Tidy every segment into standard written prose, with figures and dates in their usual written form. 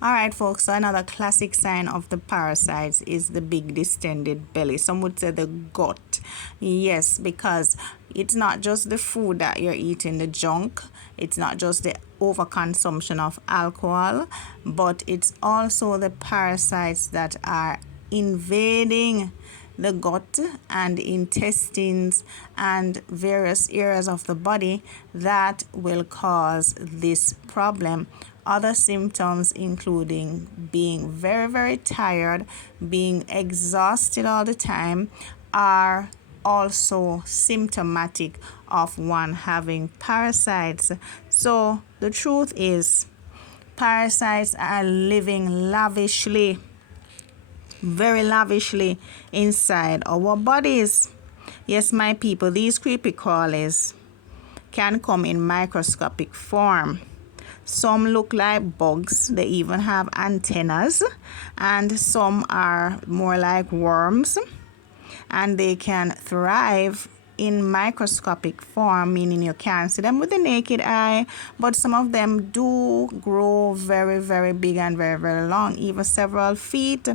All right, folks, so another classic sign of the parasites is the big distended belly. Some would say the gut. Yes, because it's not just the food that you're eating, the junk, it's not just the overconsumption of alcohol, but it's also the parasites that are invading the gut and intestines and various areas of the body that will cause this problem. Other symptoms including being very, very tired, being exhausted all the time, are also symptomatic of one having parasites. So the truth is, parasites are living lavishly, very lavishly inside our bodies. Yes, my people, these creepy crawlies can come in microscopic form. Some look like bugs, they even have antennas, and some are more like worms, and they can thrive in microscopic form, meaning you can't see them with the naked eye, but some of them do grow very, very big and very, very long, even several feet.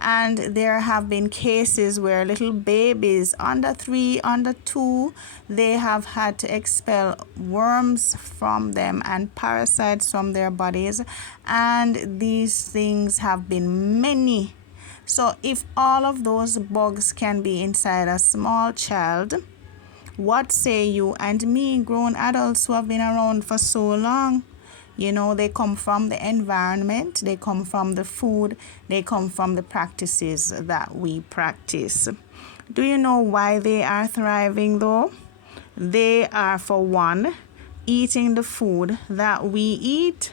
And there have been cases where little babies under 3, under 2, they have had to expel worms from them and parasites from their bodies, and these things have been many. So if all of those bugs can be inside a small child, what say you and me, grown adults who have been around for so long? You know, they come from the environment, they come from the food, they come from the practices that we practice. Do you know why they are thriving though? They are, for one, eating the food that we eat,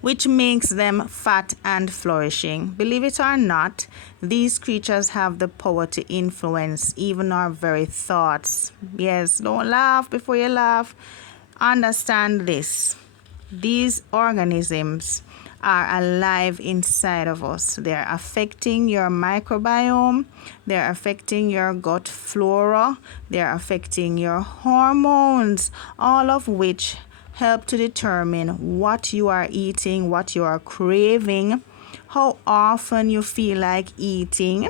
which makes them fat and flourishing. Believe it or not, these creatures have the power to influence even our very thoughts. Yes, don't laugh before you laugh. Understand this. These organisms are alive inside of us. They're affecting your microbiome, they're affecting your gut flora, they're affecting your hormones, all of which help to determine what you are eating, what you are craving, how often you feel like eating.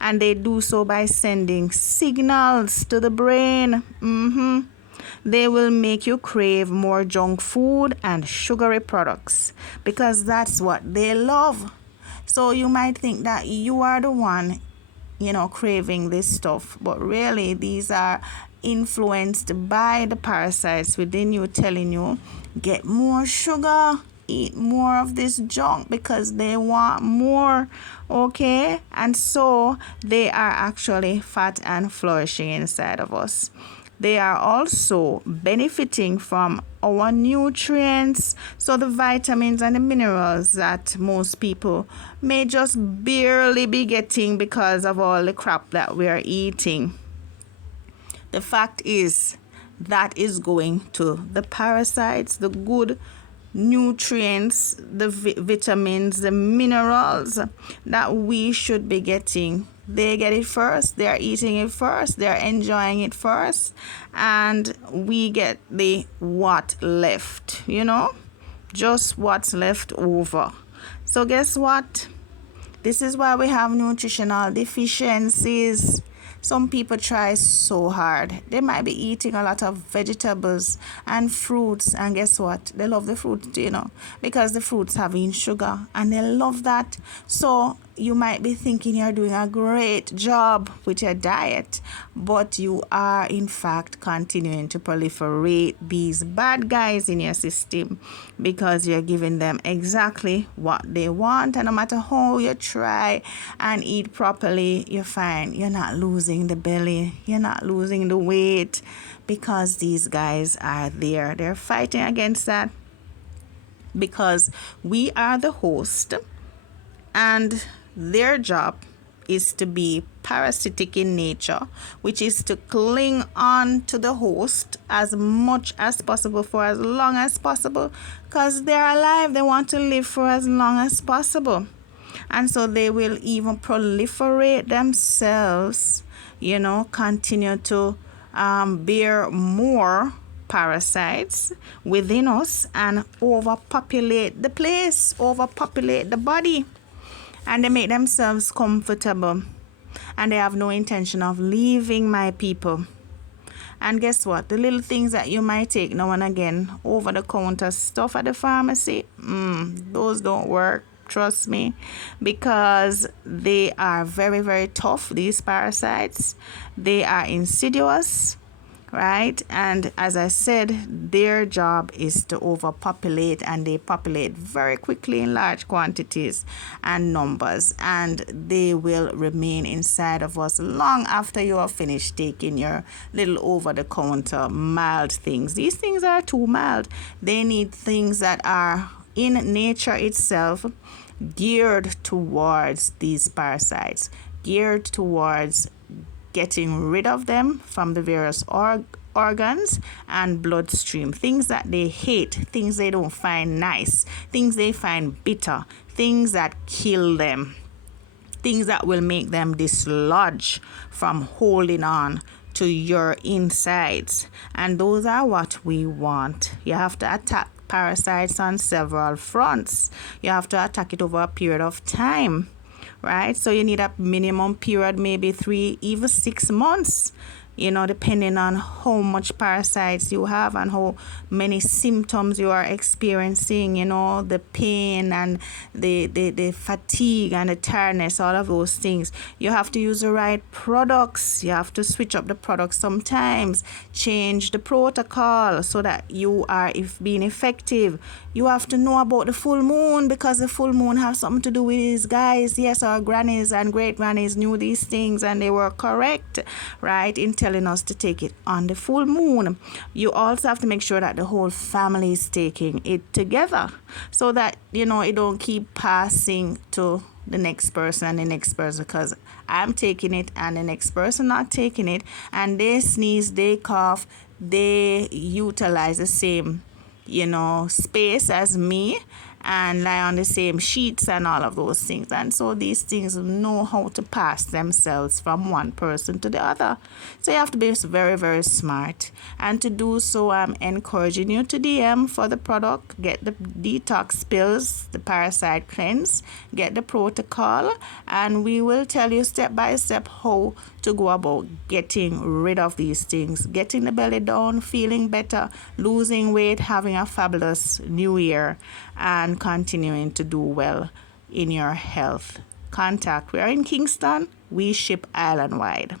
And they do so by sending signals to the brain. They will make you crave more junk food and sugary products because that's what they love. So you might think that you are the one, craving this stuff, but really these are influenced by the parasites within you telling you, get more sugar, eat more of this junk because they want more. Okay, and so they are actually fat and flourishing inside of us. They are also benefiting from our nutrients, so the vitamins and the minerals that most people may just barely be getting because of all the crap that we are eating. The fact is, that is going to the parasites, the good nutrients, the vitamins, the minerals that we should be getting. They get it first, they're eating it first, they're enjoying it first, and we get the what left, just what's left over. So guess what? This is why we have nutritional deficiencies. Some people try so hard. They might be eating a lot of vegetables and fruits, and guess what? They love the fruit, because the fruits having sugar, and they love that. So you might be thinking you're doing a great job with your diet, but you are in fact continuing to proliferate these bad guys in your system because you're giving them exactly what they want. And no matter how you try and eat properly, you find you're not losing the belly, you're not losing the weight, because these guys are there. They're fighting against that because we are the host, and their job is to be parasitic in nature, which is to cling on to the host as much as possible for as long as possible, because they're alive. They want to live for as long as possible, and so they will even proliferate themselves, continue to bear more parasites within us and overpopulate the place, overpopulate the body, and they make themselves comfortable, and they have no intention of leaving, my people. And guess what? The little things that you might take now and again, over the counter stuff at the pharmacy, those don't work. Trust me, because they are very, very tough, these parasites. They are insidious, right? And as I said, their job is to overpopulate, and they populate very quickly in large quantities and numbers, and they will remain inside of us long after you are finished taking your little over-the-counter mild things. These things are too mild. They need things that are in nature itself, geared towards these parasites, geared towards getting rid of them from the various organs and bloodstream, things that they hate, things they don't find nice, things they find bitter, things that kill them, things that will make them dislodge from holding on to your insides. And those are what we want. You have to attack parasites on several fronts. You have to attack it over a period of time, right? So you need a minimum period, maybe 3, even 6 months, depending on how much parasites you have and how many symptoms you are experiencing, the pain and the fatigue and the tiredness, all of those things. You have to use the right products. You have to switch up the products sometimes, change the protocol so that you are being effective. You have to know about the full moon, because the full moon has something to do with these guys. Yes, our grannies and great grannies knew these things, and they were correct, right, in telling us to take it on the full moon. You also have to make sure that the whole family is taking it together, so that it don't keep passing to the next person and the next person, because I'm taking it and the next person not taking it, and they sneeze, they cough, they utilize the same space as me and lie on the same sheets and all of those things. And so these things know how to pass themselves from one person to the other. So you have to be very, very smart. And to do so, I'm encouraging you to DM for the product. Get the detox pills, the parasite cleanse, get the protocol, and we will tell you step by step how to go about getting rid of these things, getting the belly down, feeling better, losing weight, having a fabulous new year, and continuing to do well in your health. Contact. We are in Kingston. We ship island wide.